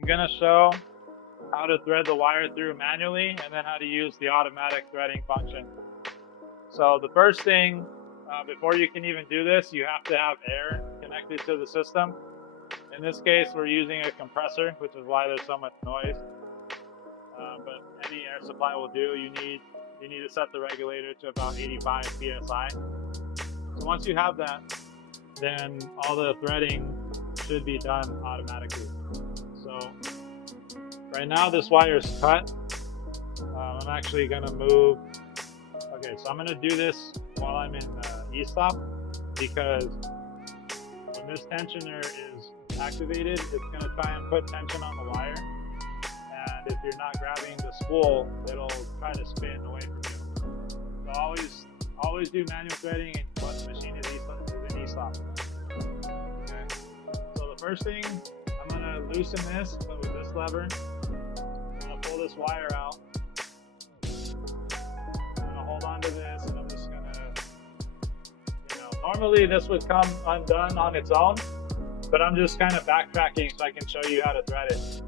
I'm gonna show how to thread the wire through manually and then how to use the automatic threading function. So the first thing, before you can even do this, you have to have air connected to the system. In this case, we're using a compressor, which is why there's so much noise. But any air supply will do. You need to set the regulator to about 85 psi. So once you have that, then all the threading should be done automatically. So right now this wire is cut. I'm actually gonna move. Okay, so I'm gonna do this while I'm in e-stop, because when this tensioner is activated, it's gonna try and put tension on the wire. And if you're not grabbing the spool, it'll try to spin away from you. So always do manual threading once the machine is in e-stop. Okay. So the first thing, I'm gonna loosen this with this lever. I'm gonna pull this wire out. I'm gonna hold on to this, and I'm just gonna, normally this would come undone on its own, but I'm just kind of backtracking so I can show you how to thread it.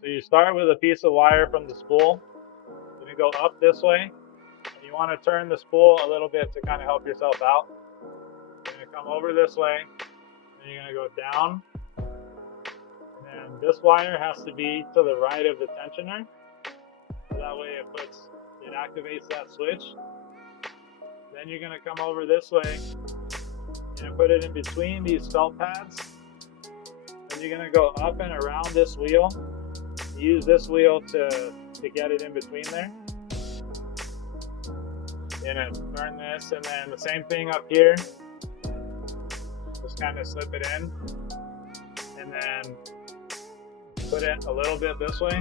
So you start with a piece of wire from the spool. You're gonna go up this way, and you want to turn the spool a little bit to kind of help yourself out. You're gonna come over this way, and you're gonna go down. And then this wire has to be to the right of the tensioner, so that way it activates that switch. Then you're gonna come over this way and put it in between these felt pads. And you're gonna go up and around this wheel. Use this wheel to get it in between there. And turn this, and then the same thing up here. Just kind of slip it in, and then put it a little bit this way.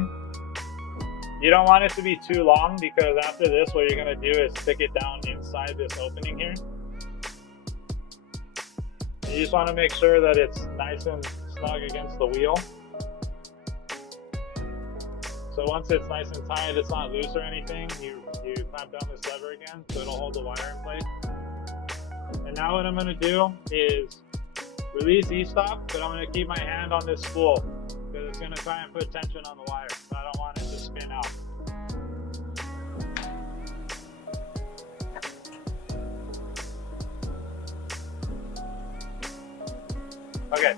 You don't want it to be too long, because after this, what you're gonna do is stick it down inside this opening here. And you just want to make sure that it's nice and snug against the wheel. So once it's nice and tight, it's not loose or anything, you clamp down this lever again, so it'll hold the wire in place. And now what I'm gonna do is release e-stop, but I'm gonna keep my hand on this spool, because it's gonna try and put tension on the wire, so I don't want it to spin out. Okay,